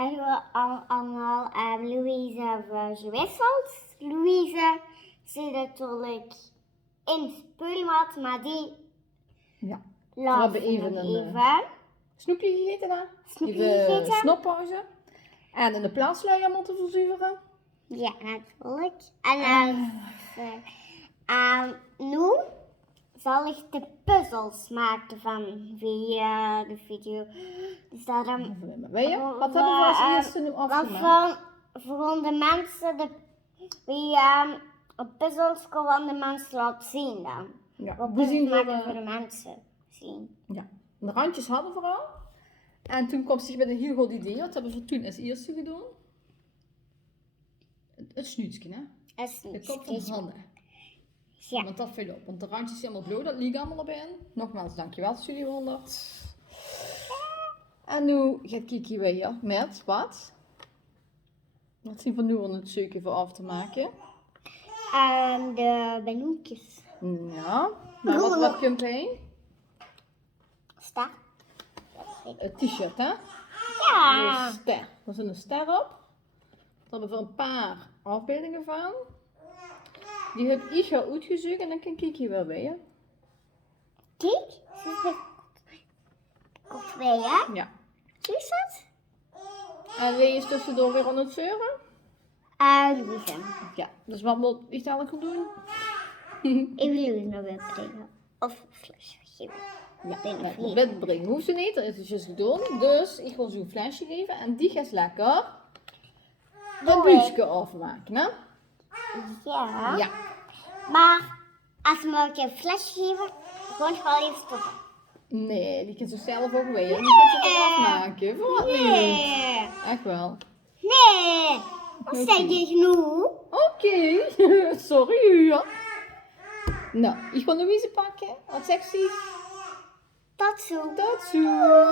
En we allemaal Louise hebben gewisseld. Louise zit natuurlijk in de speelmat, maar die Ja. We laat hebben even een snoepje gegeten daar. Snoepje Even gegeten. snoppauze. En in de plaatsluier moeten verzuren. Ja, natuurlijk. En nu zal ik de puzzels maken van de video. Dus daarom... Weet je? Wat hebben we als eerste nu afgemaakt? Voor de mensen, de puzzels kunnen de mensen laten zien dan. Ja, Wat we zien maken we, voor de mensen zien. ja, de randjes hadden we al. En toen kwam zich met een heel goed idee. Wat hebben we toen als eerste gedaan? Het snuitsje, hè? Dat is De niet kop van de handen. Ja. Want dat viel op. Want de randjes zijn helemaal blauw, dat liep allemaal op in. Nogmaals, dankjewel jullie 100. En nu gaat Kiki weer met wat? Wat zien we nu aan het zoeken voor af te maken? De ballonnetjes. Ja, maar wat komt heen? Sta. Het t-shirt, hè? Ja. Een ster. Er zit een ster op. Daar hebben we een paar afbeeldingen van. Die heb ik al uitgezocht en dan kan Kiki wel weer. Kijk, ze komt mee, hè? Ja. Zie je dat? En wie is tussendoor weer aan het zeuren? Louise. Ja, dus wat moet ik dadelijk gaan doen? Ik wil Louise nog weer brengen. Of een flesje geven. Ja, met de bed brengen hoeft ze niet, dat is het juist gedaan. Dus ik ga zo'n flesje geven en die gaat lekker een buurtje afmaken, hè? Ja. Ja. Maar als we me een flesje geven, gewoon wel even stoppen. Nee, die kan ze zelf ook weer. Die kan ze eraf maken. Voor wat niet? Nee. Echt wel. Nee. Wat zeg je genoeg? Oké, sorry hoor. Nou, ik ga Louise pakken. Wat zegt ze? Tot zo. Tot zo.